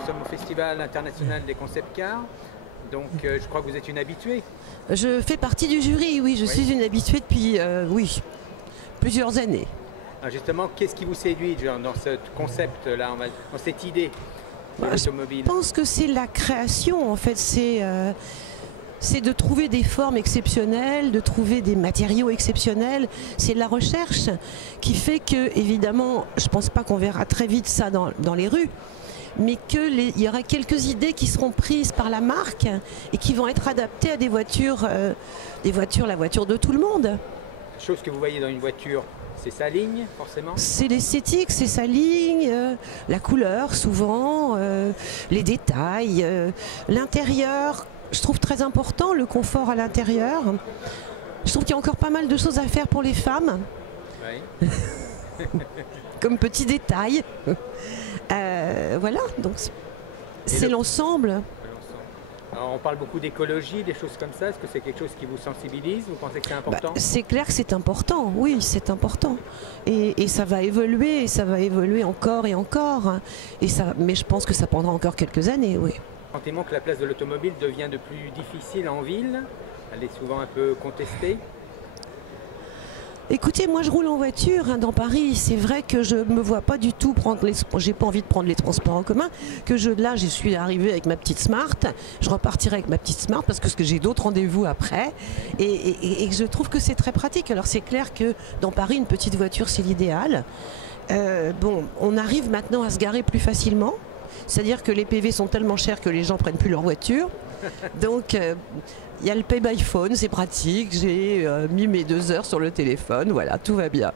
Nous sommes au Festival international des concept cars, donc je crois que vous êtes une habituée. Je fais partie du jury, oui, je suis une habituée depuis oui, plusieurs années. Alors justement, qu'est-ce qui vous séduit dans ce concept-là, dans cette idée de l'automobile? Je pense que c'est la création, en fait, c'est de trouver des formes exceptionnelles, de trouver des matériaux exceptionnels. C'est la recherche qui fait que, évidemment, je ne pense pas qu'on verra très vite ça dans les rues, mais qu'il y aura quelques idées qui seront prises par la marque et qui vont être adaptées à des voitures, la voiture de tout le monde. La chose que vous voyez dans une voiture, c'est sa ligne, forcément? C'est l'esthétique, c'est sa ligne, la couleur souvent, les détails, l'intérieur. Je trouve très important le confort à l'intérieur. Je trouve qu'il y a encore pas mal de choses à faire pour les femmes. Oui. Comme petit détail. Voilà, donc c'est l'ensemble. Alors on parle beaucoup d'écologie, des choses comme ça. Est-ce que c'est quelque chose qui vous sensibilise? Vous pensez que c'est important? C'est clair que c'est important, oui, c'est important. Et ça va évoluer, encore et encore. Mais je pense que ça prendra encore quelques années, oui. Sentiment que la place de l'automobile devient de plus difficile en ville? Elle est souvent un peu contestée? Écoutez, moi je roule en voiture dans Paris. C'est vrai que je me vois pas du tout j'ai pas envie de prendre les transports en commun. Là, je suis arrivée avec ma petite Smart. Je repartirai avec ma petite Smart parce que j'ai d'autres rendez-vous après. Et je trouve que c'est très pratique. Alors c'est clair que dans Paris, une petite voiture, c'est l'idéal. Bon, on arrive maintenant à se garer plus facilement. C'est-à-dire que les PV sont tellement chers que les gens prennent plus leur voiture. Donc il y a le Pay by Phone, c'est pratique. J'ai mis mes 2 heures sur le téléphone, voilà, tout va bien.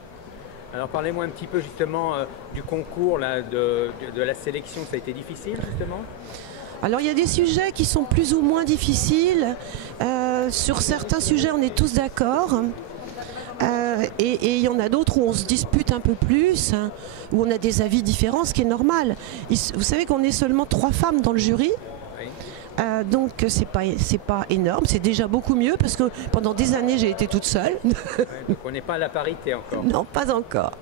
Alors parlez-moi un petit peu justement du concours, là, de la sélection. Ça a été difficile justement? Alors il y a des sujets qui sont plus ou moins difficiles. Sur certains sujets, on est tous d'accord. Et il y en a d'autres où on se dispute un peu plus, hein, où on a des avis différents, ce qui est normal. Vous savez qu'on est seulement 3 femmes dans le jury. Oui. Donc c'est pas énorme, c'est déjà beaucoup mieux parce que pendant des années j'ai été toute seule. Ouais, donc on n'est pas à la parité encore. Non, pas encore.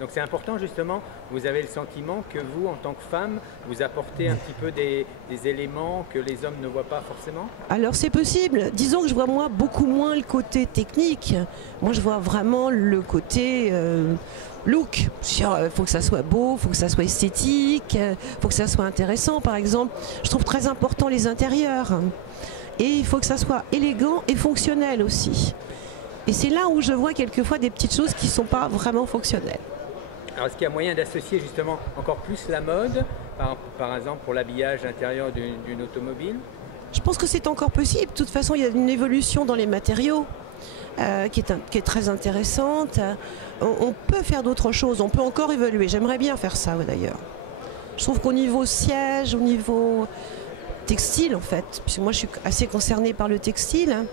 Donc c'est important justement, vous avez le sentiment que vous, en tant que femme, vous apportez un petit peu des éléments que les hommes ne voient pas forcément? Alors c'est possible, disons que je vois moi beaucoup moins le côté technique, moi je vois vraiment le côté look. Il faut que ça soit beau, il faut que ça soit esthétique, il faut que ça soit intéressant par exemple. Je trouve très important les intérieurs et il faut que ça soit élégant et fonctionnel aussi. Et c'est là où je vois quelquefois des petites choses qui ne sont pas vraiment fonctionnelles. Alors est-ce qu'il y a moyen d'associer justement encore plus la mode, par exemple pour l'habillage intérieur d'une automobile? Je pense que c'est encore possible. De toute façon, il y a une évolution dans les matériaux qui est très intéressante. On peut faire d'autres choses, on peut encore évoluer. J'aimerais bien faire ça d'ailleurs. Je trouve qu'au niveau siège, au niveau textile en fait, parce que moi je suis assez concernée par le textile, hein,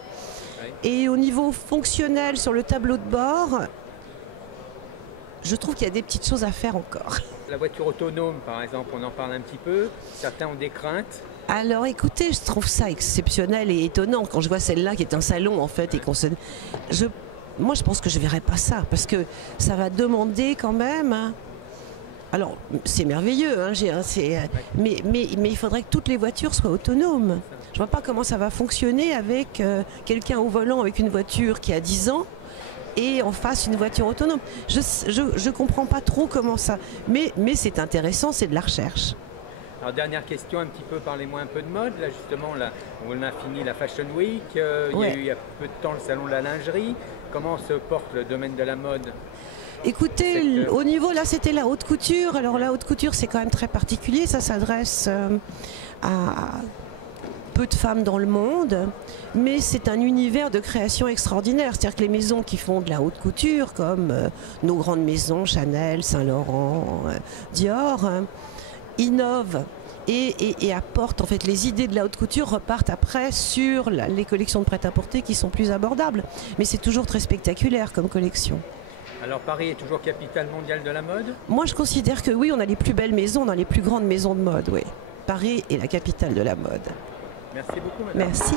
oui. Et au niveau fonctionnel sur le tableau de bord, je trouve qu'il y a des petites choses à faire encore. La voiture autonome, par exemple, on en parle un petit peu. Certains ont des craintes. Alors écoutez, je trouve ça exceptionnel et étonnant quand je vois celle-là qui est un salon en fait. Et moi je pense que je ne verrai pas ça parce que ça va demander quand même... Hein. Alors c'est merveilleux, hein, mais il faudrait que toutes les voitures soient autonomes. Je ne vois pas comment ça va fonctionner avec quelqu'un au volant avec une voiture qui a 10 ans. Et en face une voiture autonome. Je comprends pas trop comment ça. Mais c'est intéressant, c'est de la recherche. Alors dernière question, un petit peu, parlez-moi un peu de mode. Là justement, là, on a fini la Fashion Week, il y a eu il y a peu de temps le salon de la lingerie. Comment se porte le domaine de la mode? Écoutez, au niveau là c'était la haute couture. Alors la haute couture c'est quand même très particulier, ça s'adresse à peu de femmes dans le monde, mais c'est un univers de création extraordinaire. C'est-à-dire que les maisons qui font de la haute couture, comme nos grandes maisons, Chanel, Saint-Laurent, Dior, innovent et apportent en fait les idées de la haute couture, repartent après sur les collections de prêt-à-porter qui sont plus abordables. Mais c'est toujours très spectaculaire comme collection. Alors Paris est toujours capitale mondiale de la mode? Moi je considère que oui, on a les plus belles maisons, on a les plus grandes maisons de mode, oui. Paris est la capitale de la mode. Merci beaucoup, madame. Merci.